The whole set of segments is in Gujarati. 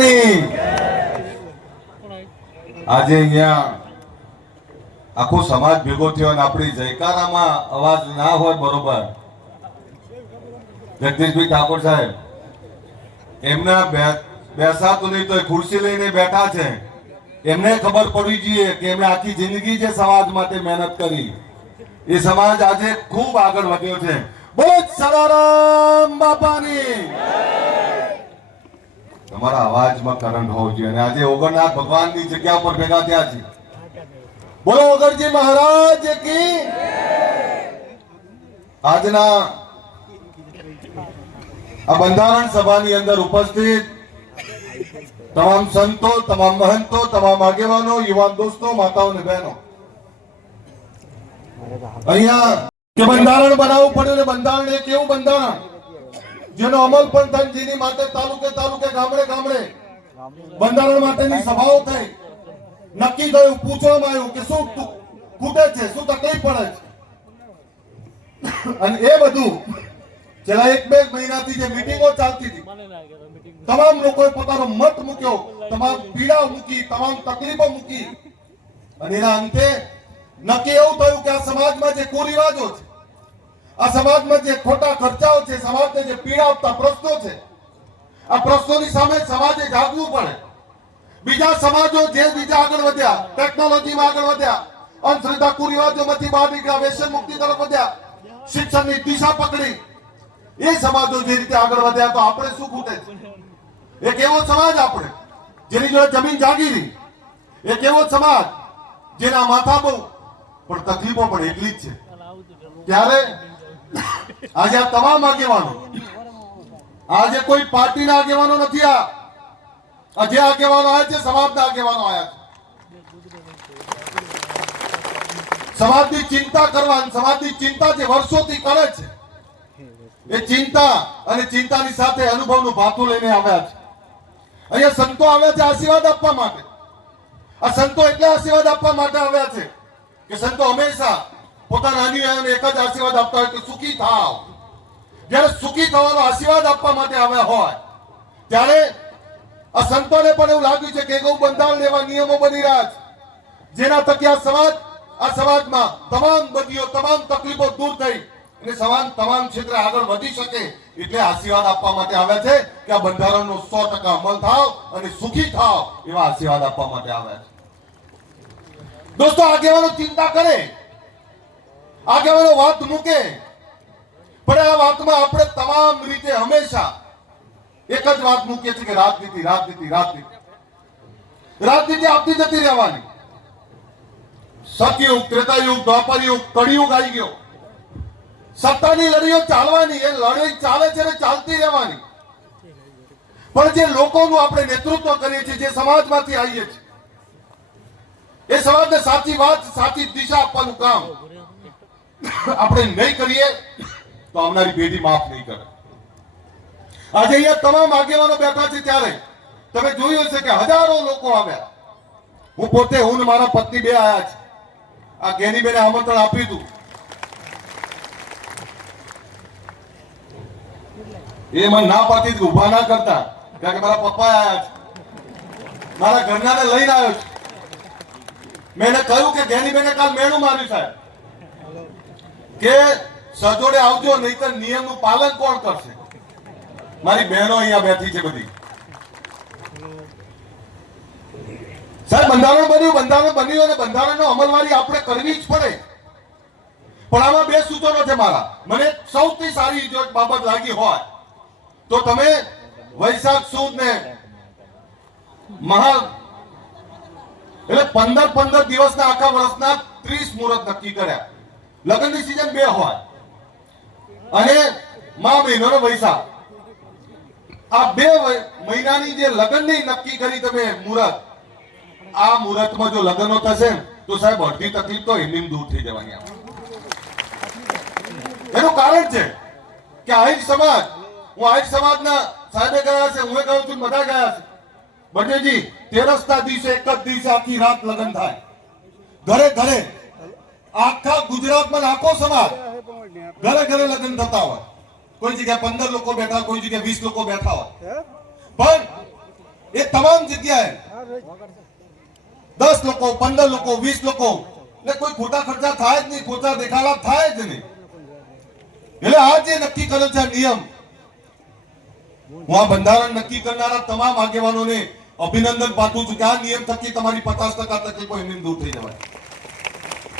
બાપાની આજે અહીંયા આખો સમાજ ભેગો થયો અને આપણી જયકારામાં અવાજ ના હોય બરોબર. જગદીશભાઈ ઠાકોર સાહેબ, એમના બેસાતું તો ખુરશી લઈને બેઠા છે. એમને ખબર પડવી જોઈએ કે એમણે આખી જિંદગી જે સમાજ માટે મહેનત કરી. એ સમાજ આજે ખૂબ આગળ વધ્યો છે. બોલો સદારામ બાપાની. તમારા અવાજમાં કરંટ હોવો જોઈએ. અને આજે ઓગણનાથ ભગવાનની જગ્યા ઉપર ભેગા થયા છે બોલો ઓગણજી મહારાજ કી આજના આ બંધારણ સભાની અંદર ઉપસ્થિત તમામ સંતો, તમામ મહંતો, તમામ આગેવાનો, યુવાન દોસ્તો, માતાઓ અને બહેનો. અહીંયા કે બંધારણ બનાવવું પડ્યું ને બંધારણ એક એવું બંધારણ? જેનો અમલ પણ થાય જેની માટે તાલુકે તાલુકે, ગામડે ગામડે બંધારણ માટેની સભાઓ થઈ. નક્કી થયું, પૂછવામાં આવ્યું કે શું ખૂટે છે, શું તકલીફ પડે છે. અને એ બધું છેલ્લા એક બે મહિનાથી જે મીટિંગો ચાલતી હતી, તમામ લોકોએ પોતાનો મત મૂક્યો, તમામ પીડા મૂકી, તમામ તકલીફો મૂકી. અને એના અંતે નક્કી એવું થયું કે આ સમાજમાં જે કુરિવાજો છે આ સમાજમાં જે ખોટા ખર્ચાઓ છે, સમાજને જે પીડા આપતા પ્રશ્નો છે, આ પ્રશ્નોની સામે સમાજે જાગવું પડે. બીજા સમાજો જે બીજા આગળ વધ્યા, ટેકનોલોજીમાં આગળ વધ્યા, અંધશ્રદ્ધા કુરિવાજોમાંથી બહાર નીકળ્યા વ્યસન મુક્તિ તરફ વધ્યા, શિક્ષણની દિશા પકડી, એ સમાજો જે રીતે આગળ વધ્યા, તો આપણે શું ખૂટે છે? એક એવો સમાજ આપણે, જેની જોડે જમીન જાગીરી એક એવો સમાજ, જેના માથા બહુ, પણ તકલીફો પણ એટલી જ છે. ત્યારે આજે આ તમામ આગેવાનો, આજે કોઈ પાર્ટીના આગેવાનો નથી આ. આજે આગેવાનો આવ્યા છે, સમાજના આગેવાનો આવ્યા છે. સમાજની ચિંતા કરવાની, સમાજની ચિંતા જે વર્ષોથી કરે છે, એ ચિંતા અને ચિંતાની સાથે અનુભવનું ભાતું લઈને આવ્યા છે. અહીંયા સંતો આવ્યા છે આશીર્વાદ આપવા માટે. આ સંતો એટલે આશીર્વાદ આપવા માટે આવ્યા છે કે સંતો હંમેશા પોતાના અનુયાયીઓને એક જ આશીર્વાદ આપતા હોય કે સુખી થાવ. જ્યારે સુખી થવાનો આશીર્વાદ આપવા માટે આવ્યા હોય, ત્યારે આ સંતોને પણ એવું લાગ્યું છે કે એવું બંધારણ લેવા નિયમો બની રહ્યા છે. જેના થકી આ સમાજ, આ સમાજમાં તમામ બદલીઓ, તમામ તકલીફો દૂર થઈ અને સમાન, તમામ ક્ષેત્રે આગળ વધી શકે એટલે આશીર્વાદ આપવા માટે આવ્યા છે કે આ બંધારણનો સો ટકા અમલ થાવ અને સુખી થાવ એવા આશીર્વાદ આપવા માટે આવ્યા છે. દોસ્તો, આગેવાનો ચિંતા કરે. આગેવાનો વાત મૂકે. પણ આ વાતમાં આપણે તમામ રીતે હંમેશા એક જ વાત મૂકીએ છીએ કે રાજનીતિ રાજનીતિ રાજનીતિ. રાજનીતિ આપતી જતી રહેવાની. સતયુગ, ત્રેતાયુગ, દ્વાપરયુગ, કળિયુગ આવી ગયો. સત્તાની લડીઓ ચાલવાની, એ લડાઈ ચાલે છે ને ચાલતી રહેવાની. પણ જે લોકોનું આપણે નેતૃત્વ કરીએ છીએ, જે સમાજમાંથી આવીએ છીએ, એ સમાજને સાચી વાત, સાચી દિશા આપવાનું કામ. આપણે નહીં કરીએ તો આવનારી પેઢી માફ નહીં કરે. આજે અહીંયા તમામ આગેવાનો બેઠા છે ત્યારે તમે જોયું હશે કે હજારો લોકો આવ્યા. હું પોતે, હું ને મારા પત્ની બે આયા છે. આ ગેની બેને આમંત્રણ આપ્યું હતું. એ મને ના પાતી ઊભા ના કરતા, કારણ કે મારા પપ્પા આવ્યા છે. મારા ઘરનાને લઈને આવ્યો છે. મેં કહ્યું કે ગેની બેને કાલ મેળું માર્યું સાહેબ. કે સજોડે આવજો, નહીતર નિયમનું પાલન કોણ કરશે? મારી બહેનો અહીંયા બેઠી છે બધી. સાહેબ, બંધારણ બન્યું બંધારણ બન્યું અને બંધારણનો અમલવારી આપણે કરવી જ પડે. પણ આમાં બે સૂચનો છે મારા. મને સૌથી સારી જો બાબત લાગી હોય, તો તમે વૈશાખ સુદ ને મહા એટલે પંદર પંદર દિવસના આખા વર્ષના ત્રીસ મુહૂર્ત નક્કી કર્યા. લગ્નની સિઝન બે હોય. અને મા મહિનો વૈશાખ. આ બે મહિનાની જે લગ્નની નક્કી કરી તમે મુહૂર્ત, આ મુહૂર્તમાં જો લગ્નો થશે તો સાહેબ અડધી તકલીફ તો એમની દૂર થઈ જવાની એનું કારણ છે કે આહિર સમાજ, હું આહિર સમાજના સાહેબે ગયા છે, હું ગયો છું બધા ગયા છે. બટેજી, તેરસના દિવસે એક જ દિવસે આખી રાત લગ્ન થાય. ઘરે ઘરે આખા ગુજરાતમાં આખો સમાજ ઘરે ઘરે લગ્ન થતા હોય. કોઈ જગ્યાએ પંદર લોકો બેઠા કોઈ જગ્યાએ વીસ લોકો બેઠા હોય. પણ એ તમામ જગ્યાએ દસ લોકો પંદર લોકો વીસ લોકો એટલે કોઈ ખોટા ખર્ચા થાય જ નહીં ખોટા દેખાડા થાય જ નહીં. એટલે આ જે નક્કી કર્યો છે નિયમ હું આ બંધારણ નક્કી કરનારા તમામ આગેવાનોને અભિનંદન પાઠવું છું કે આ નિયમ થકી તમારી પચાસ ટકા તકલીફો એમની દૂર થઈ જવાય.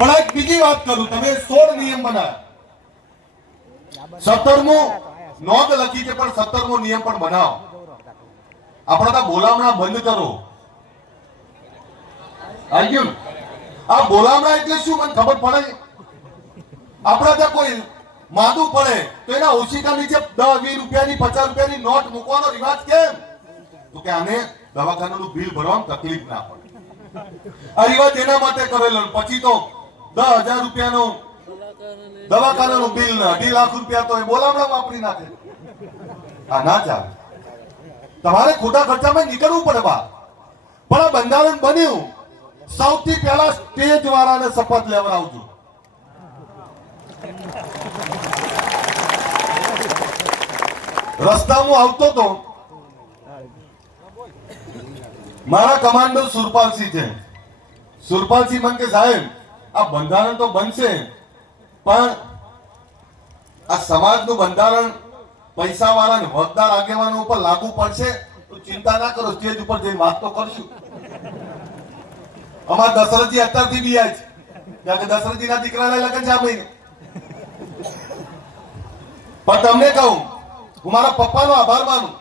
પણ એક બીજી વાત કરું, તમે સોળ નિયમ બનાવ્યા સત્તરમો નોંધ લખી છે, પણ સત્તરમો નિયમ પણ બનાવો. આપણા તો બોલામણા બંધ કરો. આવી આ બોલામણા એટલે શું, મને ખબર પડે? આપણા ત્યાં કોઈ માદું પડે, તો એના ઓછીકા નીચે દસ, વીસ રૂપિયાની, પચાસ રૂપિયાની નોટ મૂકવાનો રિવાજ કેમ? તો કે આને દવાખાનાનું બિલ ભરવામાં તકલીફ ના પડે. આ રિવાજ એના માટે કરેલો, પછી તો દસ હજાર રૂપિયાનું દવાખાનાનું બિલ ને, અઢી લાખ રૂપિયા તો એ બોલામણા વાપરી નાખે. આ ના ચાલે. તમારે ખોટા ખર્ચામાં નીકળવું પડે બા. પણ આ બંધારણ બન્યું, સૌથી પહેલા સ્ટેજ વાળાને શપથ લેવડાવજો રસ્તામાં આવતો તો મારા કમાન્ડર સુરપાલસિંહ છે. સુરપાલસિંહ મને કે સાહેબ આ બંધારણ તો બનશે, પણ આ સમાજનું બંધારણ પૈસા વાળા વગદાર આગેવાનો ઉપર લાગુ પડશે, તો ચિંતા ના કરો, સ્ટેજ ઉપર જઈને વાત તો કરશું. અમારા દશરથજી અત્યારથી બી છે. કારણ કે દશરથજીના દીકરાના લગ્ન છે આ મહિને. પણ તમને કહું, હું મારા પપ્પાનો આભાર માનું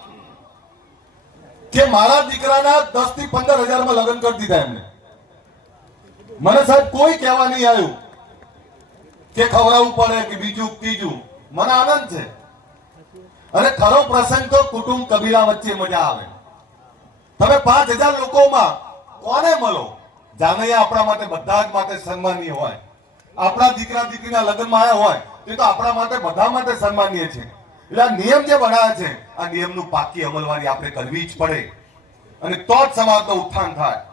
કે મારા દીકરાના દસથી પંદર હજારમાં લગ્ન કરી દીધા એમને. મને સાહેબ કોઈ કહેવા નહીં આવ્યું કે ખવડાવવું પડે કે બીજું ત્રીજું. મને આનંદ છે. અને ખરો પ્રસંગ તો કુટુંબ કબીલા વચ્ચે મજા આવે. તમે પાંચ હજાર લોકોમાં કોને મળો? જાનૈયા આપણા માટે બધા જ માટે સન્માનીય હોય. આપણા દીકરા દીકરીના લગ્નમાં આવ્યા હોય, તે તો આપણા માટે બધા માટે સન્માનીય છે. એટલે આ નિયમ જે બનાવ્યા છે, આ નિયમનું પાકી અમલવારી આપણે કરવી જ પડે. અને તો જ સમાજનો ઉત્થાન થાય.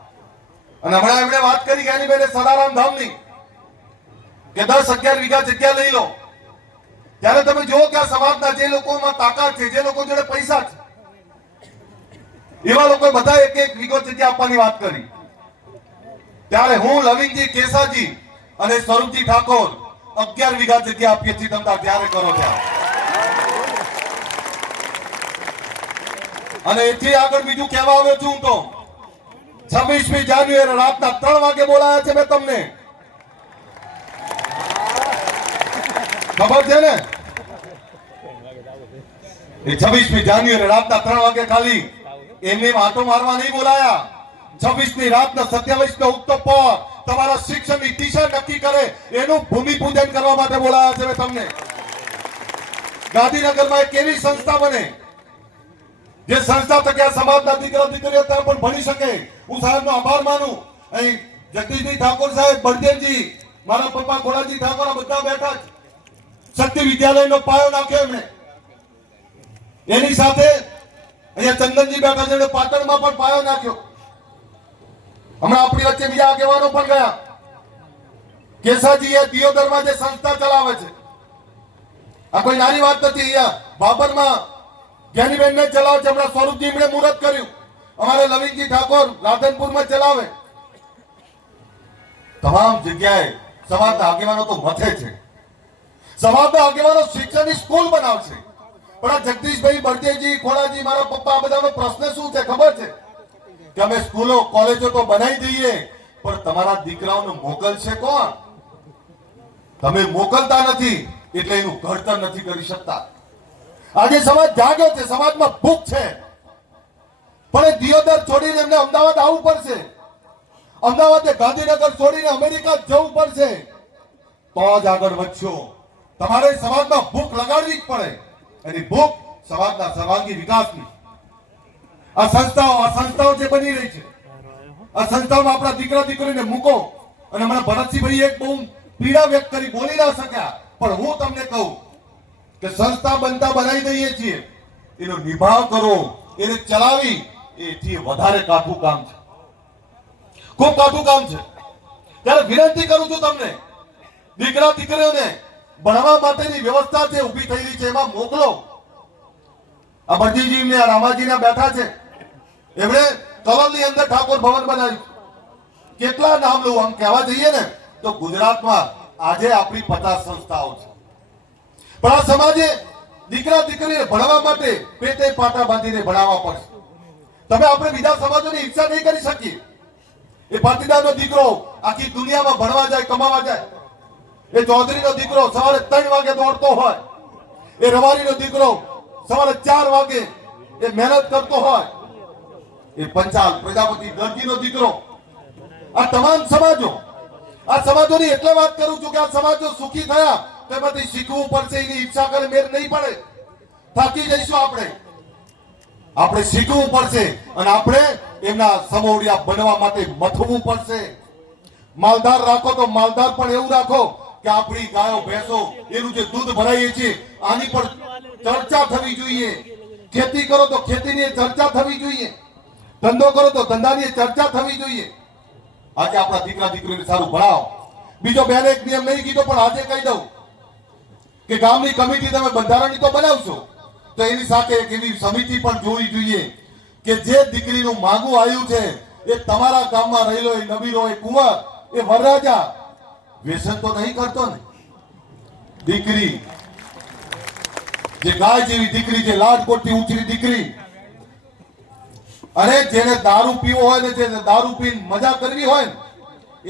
અને હમણાં એમણે વાત કરી કે આની બેને સદારામ ધામની, કે દસ અગિયાર વીઘા જગ્યા લઈ લો. ત્યારે તમે જુઓ કે આ સમાજના જે લોકોમાં તાકાત છે, જે લોકો જોડે પૈસા છે, એવા લોકો બધા એક એક વીઘો જગ્યા આપવાની વાત કરી. ત્યારે હું લવિંગજી કેસાજી અને સ્વરૂપજી ઠાકોર અગિયાર વીઘા જગ્યા આપીએ છીએ તમને ત્યારે કરો ત્યારે અને એથી આગળ બીજું કહેવા આવ્યો છું તો છવ્વીસમી જાન્યુઆરી રાતના ત્રણ વાગે બોલાયા છે મેં તમને. ખબર છે ને? એ છવ્વીસમી જાન્યુઆરી રાતના ત્રણ વાગે ખાલી એમને વાતો મારવા નહીં બોલાયા. છવ્વીસમી રાતના સત્યાવીસ નો ઉત્તમ પર તમારા શિક્ષણની દિશા નક્કી કરે, એનું ભૂમિ પૂજન કરવા માટે બોલાયા છે મેં તમને. ગાંધીનગરમાં એક એવી સંસ્થા બને જે સંસ્થા થકી આ સમાજના દીકરા દીકરીઓ ત્યાં પણ ભણી શકે. હું સાહેબનો આભાર માનું. અહીં જગદીશજી ઠાકોર સાહેબ, બળદેવજી, મારા પપ્પા ગોળાજી ઠાકોર બધા બેઠા છે શક્તિ વિદ્યાલયનો પાયો નાખ્યો એમણે. એની સાથે અહીંયા ચંદનજી બેઠા છે, એમણે પાટણમાં પણ પાયો નાખ્યો. હમણાં આપણી વચ્ચે બીજા આગેવાનો પણ ગયા. કેસાજી એ દિયોદરમાં જે સંસ્થા ચલાવે છે. આ કોઈ નાની વાત નથી અહીંયા. બાબરમાં જ્ઞાનીબેન ને ચલાવે છે હમણાં સ્વરૂપજી એમણે મુહૂર્ત કર્યું. અમારે લવિંગજી ઠાકોર રાધનપુરમાં ચલાવે. તમામ જગ્યાએ સમાજના આગેવાનો તો મથે છે. સમાજના આગેવાનો શિક્ષણની સ્કૂલ બનાવશે. પણ આ જગદીશભાઈ બળદેવજી, ખોડાજી, મારા પપ્પા બધાનો પ્રશ્ન શું છે ખબર છે? કે અમે સ્કૂલો, કોલેજો તો બનાવી દઈએ, પણ તમારા દીકરાઓને મોકલશે કોણ? તમે મોકલતા નથી, એટલે એનું ઘડતર નથી કરી શકતા. આજે સમાજ જાગ્યો છે, સમાજમાં ભૂખ છે. પણ એ દિયોદર છોડીને એમને અમદાવાદ આવવું પડશે. અમદાવાદ ગાંધીનગર છોડીને અમેરિકા જવું પડશે. તો જ આગળ વધશો. તમારે સમાજમાં ભૂખ લગાડવી જ પડે. એની ભૂખ સમાજના સર્વાંગી વિકાસની. આ સંસ્થાઓ આ સંસ્થાઓ જે બની રહી છે. આ સંસ્થાઓમાં આપણા દીકરા દીકરીને મૂકો. અને હમણાં ભરતસિંહભાઈ એક બહુ પીડા વ્યક્ત કરી, બોલી ના શક્યા. પણ હું તમને કહું કે સંસ્થા બનતા બનાવી દઈએ છીએ. એનો નિભાવ કરો, એને ચલાવી, એથી વધારે કાઠું કામ છે. ખૂબ કાઠું કામ છે. ત્યારે વિનંતી કરું છું તમને, દીકરા દીકરીઓને ભણવા માટેની વ્યવસ્થા જે ઊભી થયેલી છે, એમાં મોકલો. બળજીજી ને, આ રામાજી બેઠા છે. એમણે કલોલની અંદર ઠાકોર ભવન બનાવ્યું. કેટલા નામ લઉં આમ કહેવા જઈએ ને, તો ગુજરાતમાં આજે આપણી પચાસ સંસ્થાઓ છે. પણ આ સમાજે દીકરા દીકરીને ભણવા માટે પેટે પાટા બાંધીને ભણાવવા પડશે. તમે આપણે બીજા સમાજોની ઈચ્છા નહીં કરી શકીએ. એ પાટીદારનો દીકરો આખી દુનિયામાં ભણવા જાય, કમાવા જાય. એ ચૌધરીનો દીકરો સવારે ત્રણ વાગે દોડતો હોય. એ રવારીનો દીકરો સવારે ચાર વાગે એ મહેનત કરતો હોય. એ પંચાલ પ્રજાપતિ દરજીનો દીકરો. આ તમામ સમાજો, આ સમાજોની એટલે વાત કરું છું કે આ સમાજો સુખી થયા તો બધી શીખવું પડશે, એની ઈચ્છા કરે, મેર નહીં પડે. થાકી જઈશું આપણે. આપણે શીખવું પડશે અને આપણે એમના સમોડિયા બનવા માટે મથવું પડશે. માલદાર રાખો તો માલદાર પણ એવું રાખો કે આપણી ગાયો, ભેંસો, એનું જે દૂધ ભરાઈએ છીએ, આની પણ ચર્ચા થવી જોઈએ. ખેતી કરો તો ખેતીની ચર્ચા થવી જોઈએ. ધંધો કરો તો ધંધાની ચર્ચા થવી જોઈએ. આજે આપણા દીકરા દીકરીને સારું ભણાવો. બીજો બેન એક નિયમ નહીં કીધો, પણ આજે કહી દઉં. કે ગામની કમિટી તમે બંધારણની તો બનાવશો. તો એની સાથે એક એવી સમિતિ પણ જોવી જોઈએ કે જે દીકરીનું માગું આવ્યું છે, એ તમારા ગામમાં રહેલો એ નબીરો એ કુંવર, એ વરરાજા, વ્યસન તો નહીં કરતો ને. દીકરી, જે ગાય જેવી દીકરી, જે લાડકોટથી ઉછરી દીકરી, અરે જેને દારૂ પીવો હોય ને, જેને દારૂ પીને મજા કરવી હોય ને,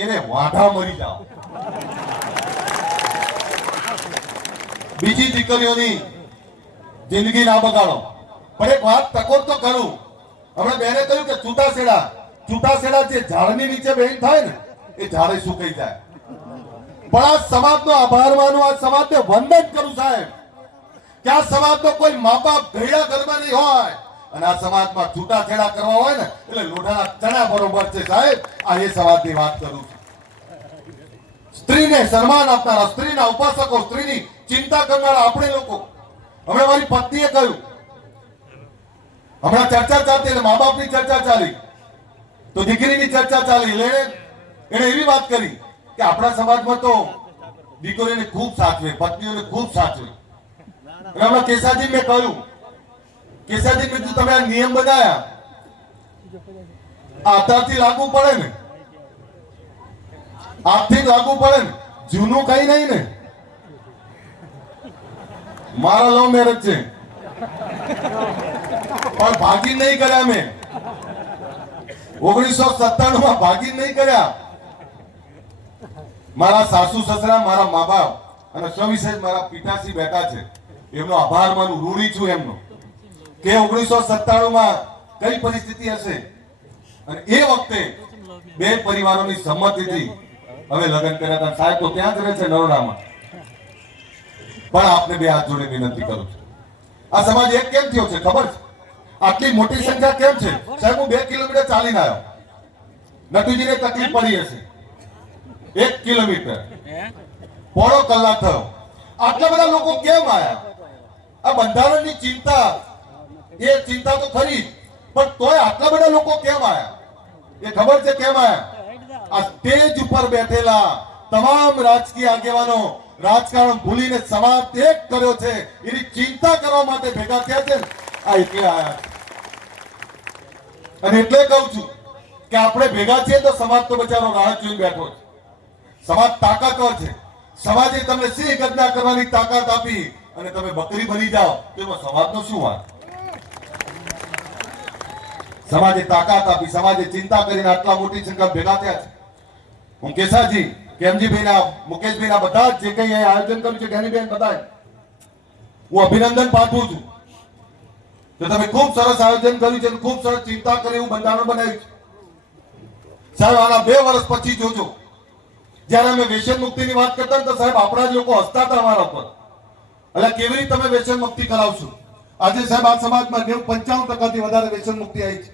એને વાઢા મરી જાઓ. બીજી દીકરીઓની જિંદગી ના બગાડો. પણ એક વાત ટકોર તો કરું. હમણાં બેને કહ્યું કે છૂટાછેડા છૂટાછેડા જે ઝાડની નીચે બેન થાય ને, એ ઝાડે સુકાઈ જાય. પણ આ સમાજનો આભાર માનું, આ સમાજને વંદન કરું સાહેબ. કે આ સમાજનો કોઈ મા બાપ ગયડા ઘરમાં નહીં હોય. અને આ સમાજમાં છૂટાછેડા કરવા હોય ને, એટલે લોઢાના ચણા બરોબર છે સાહેબ. આ એ સમાજની વાત કરું છું. સ્ત્રીને સન્માન આપનારા, સ્ત્રીના ઉપાસકો, સ્ત્રીની ચિંતા કરનારા આપણે લોકો. હમણાં મારી પત્નીએ કહ્યું, હમણાં ચર્ચા ચાલતી એટલે મા બાપની ચર્ચા ચાલી. તો દીકરીની ચર્ચા ચાલી. એટલે એણે એવી વાત કરી કે આપણા સમાજમાં તો દીકરીઓને ખૂબ સાચવે, પત્નીઓને ખૂબ સાચવે. હમણાં કેસાજી મેં કહ્યું, કેસાજી કીધું તમે આ નિયમ બનાયા અત્યારથી લાગુ પડે ને. આજથી લાગુ પડે ને. જૂનું કઈ નહીં ને. મારા લવ મેરેજ છે. પણ ભાગી નહીં કર્યા મેં. ઓગણીસો સત્તાણું માં ભાગી નહીં કર્યા. મારા સાસુ સસરા, મારા મા બાપ અને સવિશેષ મારા પિતાશ્રી બેઠા છે. એમનો આભાર માનું ઋણી છું એમનો. કે ઓગણીસો સત્તાણું માં કઈ પરિસ્થિતિ હશે? અને એ વખતે બે પરિવારોની સંમતિથી હવે લગ્ન કર્યા હતા. સાહેબ તો ત્યાં જ રહે છે નરોડામાં. પણ આપને બે હાથ જોડે વિનંતી કરું છું. આ સમાજ એક કેમ થયો છે? ખબર છે? આટલી મોટી સંખ્યા કેમ છે? સાહેબ, હું બે કિલોમીટર ચાલીને આવ્યો. નટુજીને તકલીફ પડી હશે. એક કિલોમીટર. પોણો કલાક થયો. આટલા બધા લોકો કેમ આવ્યા? આ બંધારણની ચિંતા. એ ચિંતા તો ખરી, પણ તોય આટલા બધા લોકો કેમ આવ્યા? એ ખબર છે કેમ આવ્યા? આ સ્ટેજ ઉપર બેઠેલા તમામ રાજકીય આગેવાનો રાજકારણ ભૂલીને સમાજ એક કર્યો છે, એની ચિંતા કરવા માટે ભેગા થયા છે આ એટલે આયા અને એટલે કહું છું કે આપણે ભેગા છીએ તો સમાજ તો બચારો રાહ જોઈને બેઠો છે. સમાજ તાકાતવર છે. સમાજે તમને સિંહ ગર્જના કરવાની તાકાત આપી અને તમે બકરી બની જાઓ, તો એમાં સમાજનો શું વાત સમાજે તાકાત આપી, સમાજે ચિંતા કરીને આટલા મોટી સંખ્યા ભેગા થયા છે. હું કેસાજી કેમજીભાઈના, મુકેશભાઈના બધા જ કંઈ અહીં આયોજન કર્યું છે બધા હું અભિનંદન પાઠવું છું. કે તમે ખૂબ સરસ આયોજન કર્યું છે ખૂબ સરસ ચિંતા કરી એવું બંધારણ બનાવ્યું છે સાહેબ, આના બે વર્ષ પછી જોજો. જ્યારે અમે વ્યસન મુક્તિની વાત કરતા તો સાહેબ, આપણા લોકો હસતા પર એટલે કેવી રીતે તમે મુક્તિ કરાવશો? આજે સાહેબ, આ સમાજમાં નેવું પંચાવન ટકાથી વધારે વ્યસન મુક્તિ આવી છે.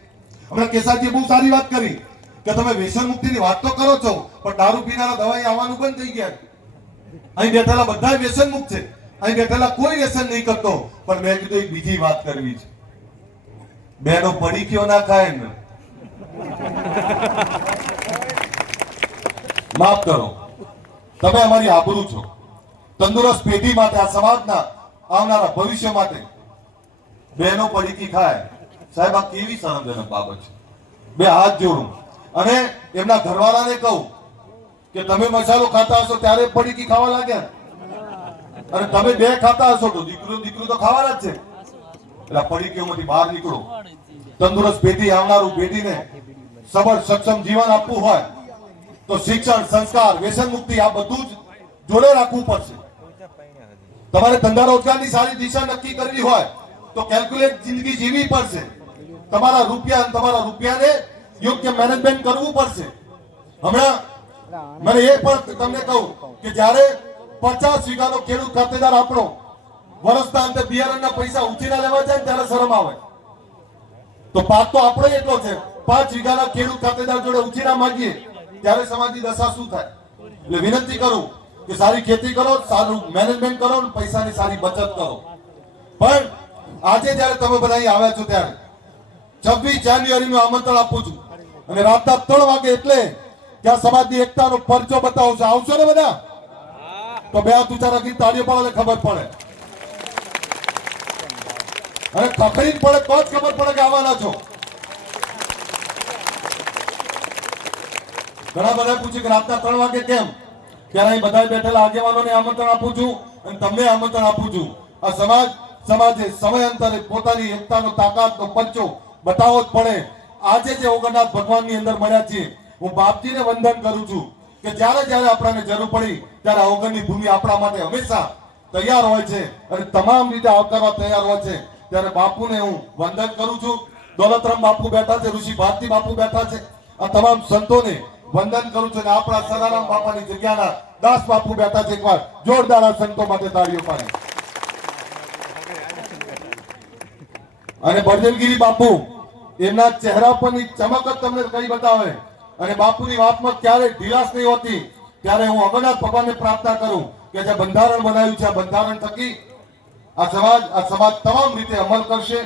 હમણાં કેસાજી બહુ સારી વાત કરી. કે તમે વ્યસન મુક્તિની વાત તો કરો છો, પણ દારૂ પીનારા દવાઈ આવવાનું બંધ થઈ ગયા અહીં બેઠેલા બધા વ્યસન મુક્ત છે. અહીં બેઠેલા કોઈ વ્યસન નહીં કરતો. પણ મેં કીધું એક બીજી વાત કરવી છે. બેનો પડી કયો ના ખાય ને માફ કરો. તમે અમારી આબરૂ છો. તંદુરસ્ત પેઢી માટે આ સમાજના આવનારા ભવિષ્ય માટે બહેનો પડીકી ખાય. સાહેબ, આ કેવી શરમજનક બાબત છે? બે હાથ જોડું. અને એમના ઘરવાળાને કહું કે તમે મસાલો ખાતા હશો ત્યારે પડીકી ખાવા લાગ્યા. અને તમે બે ખાતા હશો તો દીકરો દીકરો તો ખાવાના જ છે. એટલે પડીકીઓમાંથી બહાર નીકળો. તંદુરસ્ત પેઢી આવનારું પેઢીને સબળ, સક્ષમ જીવન આપવું હોય તો શિક્ષણ, સંસ્કાર, વ્યસન મુક્તિ આ બધું જ જોડે રાખવું પડશે. તમારે ધંધા રોજગારની સારી દિશા નક્કી કરવી હોય તો કેલ્ક્યુલેટ જિંદગી જીવવી પડશે. તમારા રૂપિયા તમારા રૂપિયાને યોગ્ય મેનેજમેન્ટ કરવું પડશે. હમણાં મને એ પણ તમને કહું કે જ્યારે પચાસ વીઘાનો ખેડૂત ખાતેદાર આપણો વર્ષના અંતે બિયારણના પૈસા ઉછીના લેવા જાય ત્યારે શરમ આવે. તો પાક તો આપણો એટલો છે. પાંચ વીઘાના ખેડૂત ખાતેદાર જોડે ઉછીના માંગીએ, ત્યારે સમાજની દશા શું થાય? એટલે વિનંતી કરું કે સારી ખેતી કરો, સારું મેનેજમેન્ટ કરો અને પૈસાની સારી બચત કરો. પણ આજે જ્યારે તમે બધા આવ્યા છો ત્યારે છવ્વીસ જાન્યુઆરીનું આમંત્રણ આપું છું. અને રાતના ત્રણ વાગે એટલે ત્યાં સમાજની એકતાનો પરચો બતાવો છો. આવશો ને બધા? તો બે હાથ ઉચારા રાખી તાળીઓ પડે ખબર પડે. અને ખખડી પડે તો જ ખબર પડે કે આવવાના છો. ઘણા બધા પૂછ્યું કે રાતના ત્રણ વાગે કેમ? ત્યારે અહીં બધા બેઠેલા આગેવાનોને આમંત્રણ આપું છું અને તમને આમંત્રણ આપું છું. આ સમાજ, સમાજે સમયાંતરે પોતાની એકતાનો તાકાતનો પંચો બતાવવો જ પડે. આજે જે ઓગણનાથ ભગવાનની અંદર મળ્યા છીએ, હું બાપજીને વંદન કરું છું કે જ્યારે જ્યારે આપણને જરૂર પડી, ત્યારે ઓગણની ભૂમિ આપણા માટે હંમેશા તૈયાર હોય છે અને તમામ રીતે આવકારવા તૈયાર હોય છે. ત્યારે બાપુને હું વંદન કરું છું. દોલતરામ બાપુ બેઠા છે, ઋષિ ભારતી બાપુ બેઠા છે. આ તમામ સંતોને વંદન કરું છું અને આપણા સદારામ બાપાની જગ્યાના દાસ બાપુ બેઠા છે એકવાર. જોરદાર આ સંતો માટે તાળીઓ પાડે. અને બળદેવગીરી બાપુ એમના ચહેરા પરની ચમક જ તમને કઈ બતાવે? અને બાપુની વાતમાં ક્યારે ઢીલાસ નહીં હોતી. ત્યારે હું અગરનાથ ભગવાનને પ્રાર્થના કરું કે જે બંધારણ બનાવ્યું છે, આ બંધારણ થકી આ સમાજ આ સમાજ તમામ રીતે અમલ કરશે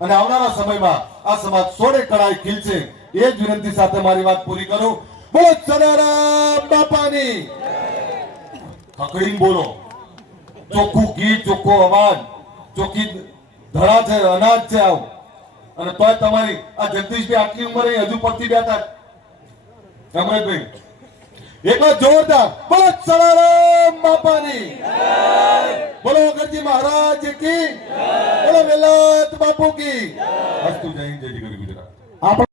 અને આવનારા સમયમાં આ સમાજ સોળે કળાએ ખીલશે. એ જ વિનંતી સાથે મારી વાત પૂરી કરું. બોલો સદારામ બાપાની. ખકડીને બોલો. ચોખ્ખું ગીત, ચોખ્ખો અવાજ, ચોખ્ખી ધડા છે, અનાજ છે આવ. અને તો તમારી આ જગદીશભાઈ આટલી ઉંમરે હજુ પડતી બેઠા રમણભાઈ એકલો જોરદાર. બોલો સદારામ બાપાની. બોલો અગરજી મહારાજ કી. બોલો વેલાત બાપુ કી. અસ્તુ જય જય ગુજરાત.